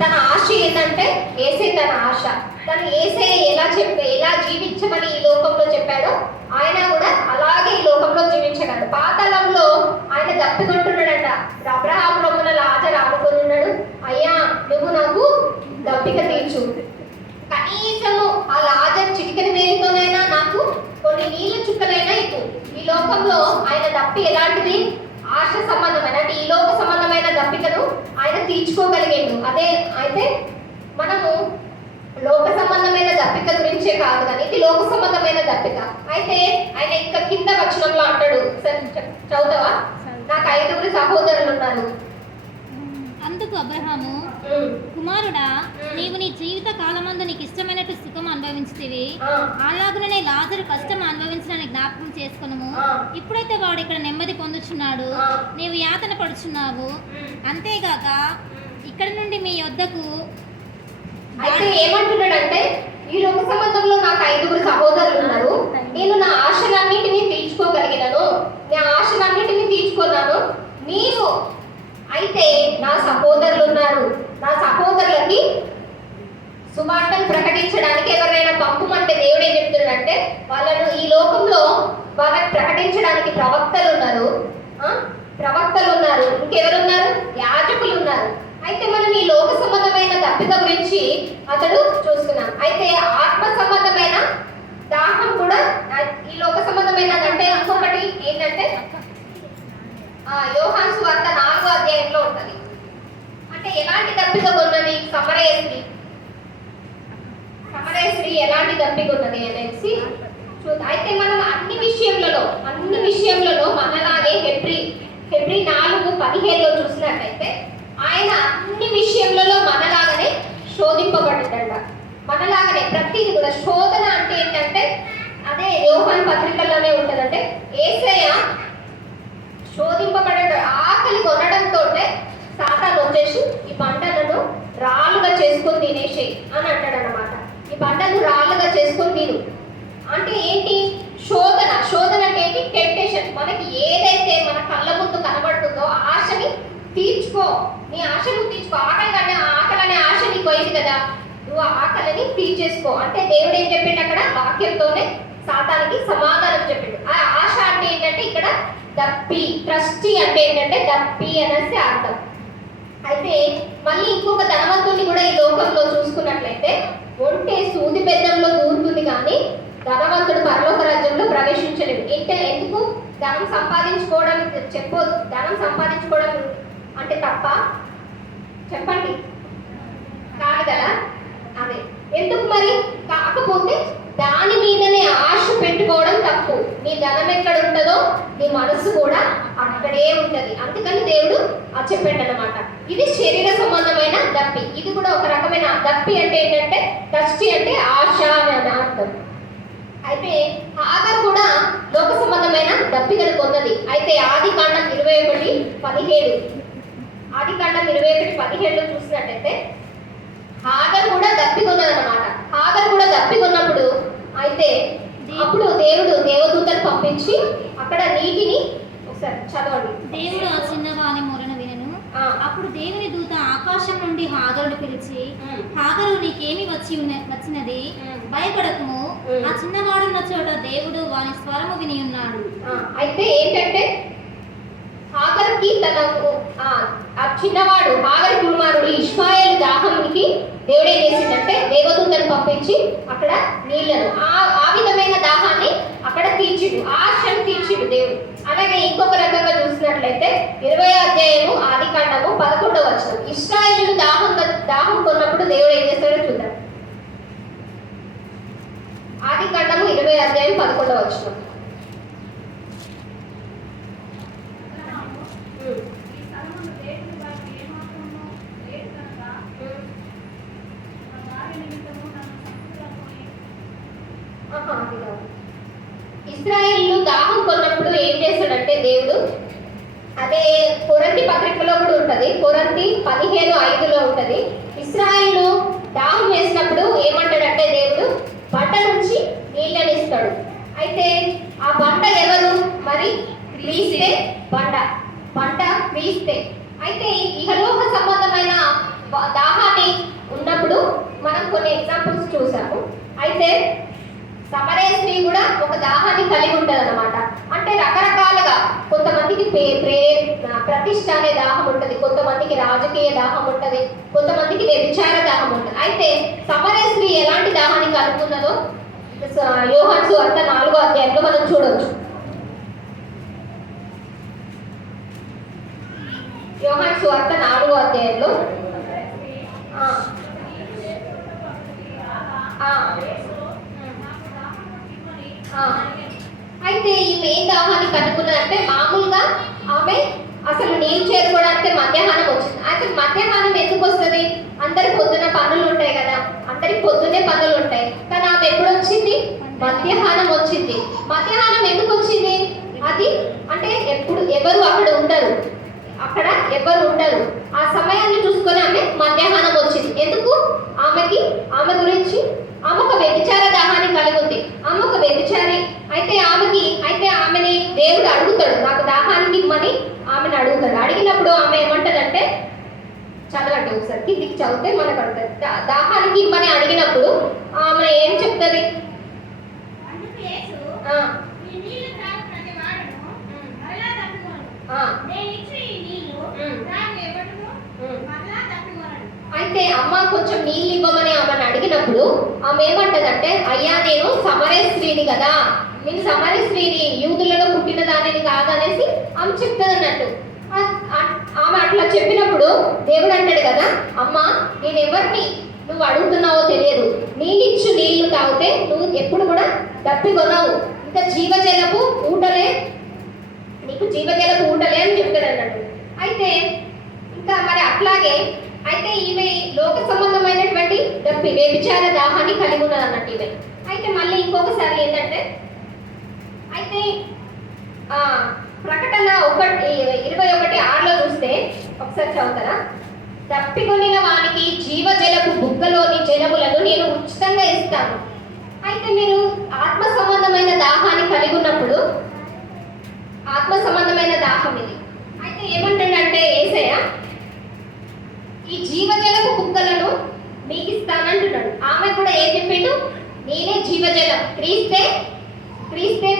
తన ఆశ ఏంటంటే ఏసే తన ఆశ. తను ఏసే ఎలా జీవించమని ఈ లోకంలో చెప్పాడో ఆయన కూడా అలాగే ఈ లోకంలో జీవించగలడు. పాతాళంలో ఆయన దప్పికొంటున్నాడంట. అబ్రహాం రొమ్మున లాజరు ఆడుకొని ఉన్నాడు. అయ్యా నువ్వు నాకు దప్పిక తీర్చు, కనీసము ఆ లాజరు చిటికెన వేలితోనైనా నాకు కొన్ని నీళ్ళ చుక్కలైనా ఇవ్వు. ఈ లోకంలో ఆయన దప్పి ఎలాంటిది? ఆశ సంబంధమైన, అంటే ఈ లోక సంబంధమైన దప్పికను ఆయన తీర్చుకోగలిగాడు. అదే అయితే మనము లోక సంబంధమైన దప్పిక గురించే కాదు, కానీ ఇది లోక సంబంధమైన దప్పిక. అయితే ఆయన ఇంకా కింద వచనంలో అంటాడు, చదువుతావా? నాకు 5 సహోదరులు ఉన్నారు. అందుకు అబ్రహాము, కుమారుడా, నీవు నీ జీవిత కాలమందు నీకు ఇష్టమైనట్టు సుఖం అనుభవించితివి, అలాగుననే లాజరు కష్టం అనుభవించడానికి జ్ఞాపకం చేసుకును. ఇప్పుడైతే వాడు ఇక్కడ నెమ్మది పొందుచున్నాడు, నీవు యాతన పడుచున్నావు. అంతేగాక ఇక్కడ నుండి మీ యొద్దకు. అయితే ఏమంటున్నాడంటే, ఈ లోక సంబంధంలో నాకు 5 సహోదరులు ఉన్నారు. నేను నా ఆశలన్నింటినీ తీర్చుకోగలిగినాను, నా ఆశలన్నింటినీ తీర్చుకున్నాను. నీవు అయితే నా సహోదరులు ఉన్నారు, నా సహోదరులకి సువార్తను ప్రకటించడానికి ఎవరైనా పంపమంటే దేవుడు ఏం చెప్తున్నాడంటే, వాళ్ళను ఈ లోకంలో వాళ్ళకి ప్రకటించడానికి ప్రవక్తలు ఉన్నారు, ఇంకెవరున్నారు? యాజకులు ఉన్నారు. అయితే మనం ఈ లోక సంబంధమైన దప్పిక గురించి అతడు చూస్తున్నాం. అయితే ఆత్మ సంబంధమైన దాహం కూడా ఈ లోక సంబంధమైన అంటే ఇంకొకటి ఏంటంటే యోహాను సువార్త 4వ అధ్యాయంలో ఉంటది. అంటే ఎలాంటి దప్పిక ఉన్నది? సమరయశ్రీ ఎలాంటి దప్పిక ఉన్నది అనేసి చూద్దాం. అయితే మనం అన్ని విషయంలో మనలాగే హెబ్రీ 4:15 చూసినట్టయితే ఆయన అన్ని విషయంలో మనలాగానే శోధింపబడ్డాడ. మనలాగానే ప్రతిది కూడా. శోధన అంటే ఏంటంటే అదే యోహాను పత్రికల్లోనే ఉంటదంటే యేసయ్య శోధింపబడ్డాడు. ఆకలి కొనడంతో సాతాను వచ్చేసి ఈ బండలను రాళ్ళుగా చేసుకొని తినేసేయి అని అంటాడు అనమాట. ఈ బండను రాళ్ళుగా చేసుకొని తిను అంటే ఏంటి? శోధన అంటే ఏంటి? టెంప్టేషన్. మనకి ఏదైతే మన కళ్ళ ముందు కనబడుతుందో ఆశని తీర్చుకో, నీ ఆశను తీర్చుకో. ఆకలి అనే ఆశ నీకు పోయింది కదా, నువ్వు ఆ ఆకలిని తీర్చేసుకో అంటే దేవుడు ఏం చెప్పిండు అక్కడ? వాక్యంతోనే సాతానికి సమాధానం చెప్పిండు. ఆ ఆశ అంటే ఏంటంటే ఇక్కడ దప్పి, ట్రస్టీ అంటే ఏంటంటే దప్పి అనేసి అర్థం. అయితే మళ్ళీ ఇంకొక ధనవంతుడిని కూడా ఈ లోకంలో చూసుకున్నట్లయితే ఒంటే సూది బెల్లంలో దూరుతుంది కానీ ధనవంతుడు పరలోక రాజ్యంలో ప్రవేశించలేడు. ఎందుకు? ధనం సంపాదించుకోవడం చెప్పొద్దు. ధనం సంపాదించుకోవడం అంటే తప్ప? చెప్పండి, కాదు కదా. అదే ఎందుకు మరి? కాకపోతే దాని మీదనే ఆశ పెట్టుకోవడం తప్పు. నీ ధనం ఎక్కడ ఉంటుందో నీ మనసు కూడా అక్కడే ఉంటది. అందుకని దేవుడు చెప్పాడు అనమాట. ఇది శరీర సంబంధమైన దప్పి. ఇది కూడా ఒక రకమైన దప్పి. అంటే ఏంటంటే దృష్టి అంటే ఆశ అని అర్థం. అయితే హాగర్ కూడా లోక సంబంధమైన దప్పికను పొందది. అయితే ఆదికాండం 21:17 చూసినట్టయితే హాగర్ కూడా దప్పికొన్నదన్నమాట. హాగర్ కూడా దప్పికొన్నప్పుడు అయితే అప్పుడు దేవుడు దేవదూతను పంపించి అక్కడ నీటిని ఒకసారి చదవండి. దేవుడు ఆ చిన్నవాని మొరను వినెను. అప్పుడు దేవుని దూత ఆకాశం నుండి హాగరును పిలిచి, హాగరు నీకేమి వచ్చినది? భయపడకము, ఆ చిన్నవాడున్న చోట దేవుడు వాని స్వరము విని ఉన్నాడు. అయితే ఏంటంటే హాగర్కి ఆ చిన్నవాడు హాగర్ కుమారుడు ఇష్మాయేలు దాహానికి దేవుడు ఏం చేసిందంటే దేవదూతను పంపించి అక్కడ నీళ్లను ఆ విధమైన దాహాన్ని అక్కడ తీర్చిడు, ఆశను తీర్చిడు దేవుడు. అలాగే ఇంకొక రకంగా చూసినట్లయితే 20వ అధ్యాయము ఆదికాండము 11వ వచనం. ఇశ్రాయేలు దాహం కొన్నప్పుడు దేవుడు ఏం చేస్తాడో చూద్దాం. ఆదికాండము 20వ అధ్యాయం 11వ వచనం. ఇశ్రాయేలు దాహం కొన్నప్పుడు ఏం చేస్తాడంటే దేవుడు, అదే కొరంతి పత్రికలో కూడా ఉంటది, కొరంతి 15:5లో ఉంటది. ఇశ్రాయేలు దాహం వేసినప్పుడు ఏమంటాడంటే దేవుడు బండ నుంచి నీళ్ళని ఇస్తాడు. అయితే ఆ బండ ఎవరు మరి? క్రీస్తే బండ క్రీస్తే. అయితే ఇహలోక సంబంధమైన దాహాన్ని ఉన్నప్పుడు మనం కొన్ని ఎగ్జాంపుల్స్ చూసాము. అయితే సమరయ స్త్రీ కూడా ఒక దాహాన్ని కలిగి ఉంటుంది అన్నమాట. అంటే రకరకాలుగా కొంతమందికి ప్రతిష్ట అనే దాహం ఉంటుంది, కొంతమందికి రాజకీయ దాహం ఉంటుంది, కొంతమందికి వ్యభిచార దాహం ఉంటుంది. అయితే సమరయ స్త్రీ ఎలాంటి దాహాన్ని కలిగి ఉన్నదో యోహాను సువార్త 4వ అధ్యాయంలో మనం చూడవచ్చు. యోహాను సువార్త 4వ అధ్యాయంలో అయితే ఈమె ఏం దాహాన్ని కనుక్కున్నదంటే మామూలుగా ఆమె అసలు నీళ్ళు చేరుకోవడానికి మధ్యాహ్నం వచ్చింది. అయితే మధ్యాహ్నం ఎందుకు వస్తుంది? అందరికి పొద్దున పనులు ఉంటాయి కదా, అందరికి పొద్దున్నే పనులు ఉంటాయి. కానీ ఆమె ఎప్పుడు వచ్చింది? మధ్యాహ్నం వచ్చింది. మధ్యాహ్నం ఎందుకు వచ్చింది? అది అంటే ఎవరు అక్కడ ఉండరు, అక్కడ ఎవరు ఉండరు. ఆ సమయాన్ని చూసుకొని ఆమె మధ్యాహ్నం వచ్చింది. ఎందుకు? ఆమె గురించి ఆమె ఒక వ్యభిచార దాహాన్ని కలిగి ఉంది. ఆమె ఒక వ్యభిచారి. అయితే ఆమెని దేవుడు అడుగుతాడు, నాకు దాహానికి ఇమ్మని ఆమెను అడుగుతాడు. అడిగినప్పుడు ఆమె ఏమంటదంటే, చదవండి ఒకసారి కిందికి చదివితే మనకు అడుగుతుంది. దాహానికి ఇమ్మని అడిగినప్పుడు ఆమె ఏం చెప్తుంది? అయితే అమ్మ కొంచెం నీళ్ళు ఇవ్వమని ఆమెను అడిగినప్పుడు ఆమె ఏమంటదంటే, అయ్యా నేను సమరయ స్త్రీని కదా, నేను సమరయ స్త్రీని, యూదులలో పుట్టిన దానిని కాదనేసి ఆమె చెప్తుంది అన్నట్టు. ఆమె అట్లా చెప్పినప్పుడు దేవుడు అంటాడు కదా, అమ్మ నేను ఎవరిని నువ్వు అడుగుతున్నావో తెలియదు, నీళ్ళిచ్చు నీళ్లు తాగితే నువ్వు ఎప్పుడు కూడా దప్పికొనవు, ఇంకా జీవజలపు ఊటలే నీకు జీవజలపు ఊటలే అని చెప్తాడు అన్నట్టు. అయితే ఇంకా మరి అట్లాగే అయితే ఈమె లోక సంబంధమైనటువంటి వ్యభిచార దాహాన్ని కలిగి ఉన్నది అన్నట్టు ఈమె. అయితే మళ్ళీ ఇంకొకసారి ఏంటంటే, అయితే ప్రకటన 21:6లో చూస్తే ఒకసారి చదువుతారా? తప్పికొనిన వానికి జీవజలపు బుగ్గలోని జలములను నేను ఉచితంగా ఇస్తాను. అయితే మీరు ఆత్మ సంబంధమైన దాహాన్ని కలిగి ఉన్నప్పుడు, ఆత్మ సంబంధమైన దాహం ఇది. అయితే ఏమంటాడంటే యేసయ్య, ఈ జీవజలపు బుగ్గలను మీకు ఇస్తానంటున్నాడు. ఆమె కూడా ఏం చెప్పిండు? నేనే జీవజలం, క్రీస్తే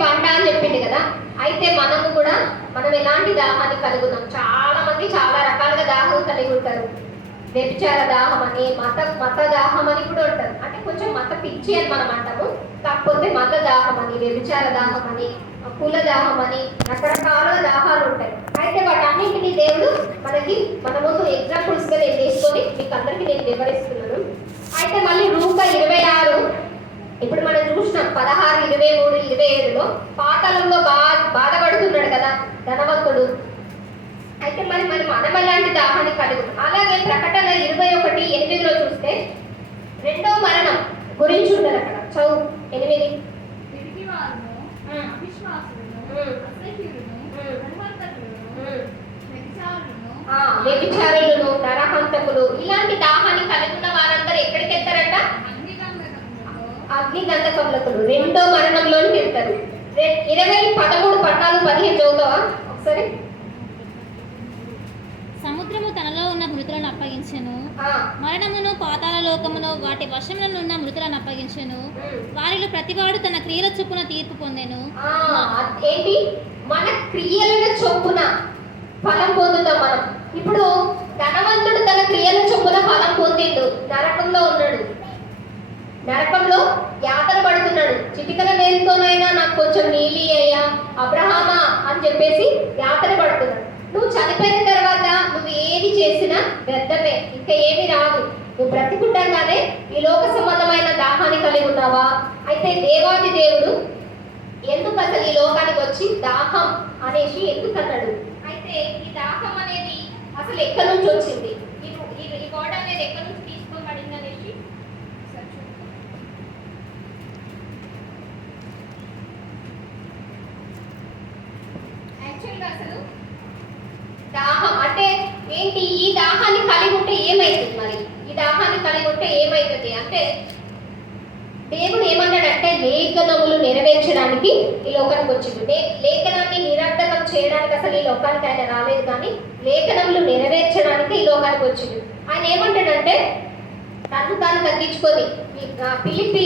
బండ అని చెప్పిండు కదా. అయితే మనం ఎలాంటి దాహాన్ని కలిగి ఉన్నాం? చాలా మంది చాలా రకాలుగా దాహం కలిగి ఉంటారు. వ్యభిచార దాహం అని, మత దాహం అని కూడా ఉంటారు. అంటే కొంచెం మత పిచ్చి అని మనం అంటాము, కాకపోతే మత దాహం అని, వ్యభిచార దాహం అని, కుల దాహం అని రకరకాల దాహాలు ఉంటాయి. అయితే వాటన్నింటినీ దేవుడు మన ముందు ఎగ్జాంపుల్స్గా నేను తీసుకొని మీకు అందరికీ నేను వివరిస్తున్నాను. అయితే మళ్ళీ లూకా 26 ఇప్పుడు మనం చూసినాం 16, 23, 27లో పాతాళంలో బాధపడుతున్నాడు కదా ధనవంతుడు. అయితే మనం ఎలాంటి దాహాన్ని కలిగి ఉన్నాం? అలాగే ప్రకటన 21:8లో చూస్తే రెండో మరణం గురించి ఉంటుంది అక్కడ. చదువు 8. వ్యభిచారులను, నరహంతకులు, ఇలాంటి దాహాన్ని కలిగి ఉన్న వారందరూ ఎక్కడికి వెళ్తారంట? అగ్ని గంధకములకు, రెండో మరణంలోకి వెళ్తారు. 20, 13, 14, 15 చదువుతావా ఒకసారి? సముద్రము తనలో ఉన్న మృతులను అప్పగించెను, మరణమును పాతాళ లోకమును వాటి వశములను ఉన్న మృతులను అప్పగించెను, వారిలో ప్రతివాడు తన క్రియల చొప్పున తీర్పు పొందెను. ఏంటి? మన క్రియల చొప్పున ఫలం పొందుతాం మనం. ఇప్పుడు ధనవంతుడు తన క్రియల చొప్పున ఫలం పొందిండు, నరకంలో ఉన్నాడు, నరకంలో యాతన పడుతున్నాడు. చిటికల వేలుతోనైనా నాకు కొంచెం నీళ్ళు అయ్యా అబ్రహామా అని చెప్పేసి యాతన పడుతున్నాడు. నువ్వు చనిపోయిన తర్వాత నువ్వు ఏది చేసినా వ్యర్థమే, ఇంకా ఏమి రాదు. నువ్వు బ్రతికుండగానే ఈ లోక సంబంధమైన దాహాన్ని కలిగి ఉన్నావా? అయితే దేవాది దేవుడు ఎందుకు అసలు ఈ లోకానికి వచ్చి దాహం అనేసి ఎందుకు అన్నాడు? అయితే ఈ దాహం అనేది అసలు ఎక్కడి నుంచి వచ్చింది? ఈ వర్డ్ అనేది ఎక్కడి నుంచి తీసుకోబడింది అనేసి యాక్చువల్గా అసలు దాహం అంటే ఏంటి? ఈ దాహాన్ని కలిగి ఉంటే ఏమైతుంది? మరి ఈ దాహాన్ని కలిగి ఉంటే ఏమైతుంది అంటే దేవుడు ఏమన్నాడంటే లేఖనములు నెరవేర్చడానికి ఈ లోకానికి వచ్చిండు. లేఖనాన్ని నిరర్ధకం చేయడానికి అసలు ఈ లోకానికి ఆయన రాలేదు, కానీ లేఖనములు నెరవేర్చడానికి ఈ లోకానికి వచ్చిండు. ఆయన ఏమంటాడంటే తన్ను తాను తగ్గించుకొని పిలిపి